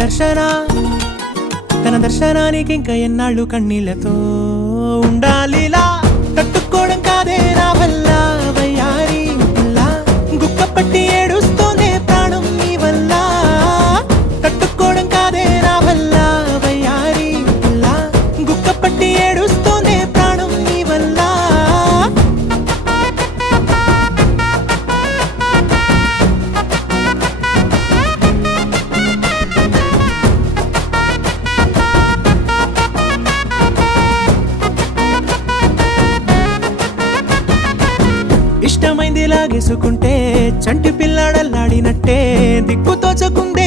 దర్శన తన దర్శనానికి ఇంకా ఎన్నాళ్ళు కన్నీళ్లతో ఉండాలిలా తట్టుకోవడం కాదే నా వల్ల వయ్యారి పిల్ల గుక్క పట్టి ఏడుస్తూనే ప్రాణం నీ వల్ల తట్టుకోవడం కాదే నా వల్ల వయ్యారి పిల్ల గుక్క పట్టి ఏడుస్తూనే ప్రాణం నీ వల్ల ఇష్టమైంది లాగేసుకుంటే చంటి పిల్లాడల్లాడినట్టే దిక్కు తోచకుందే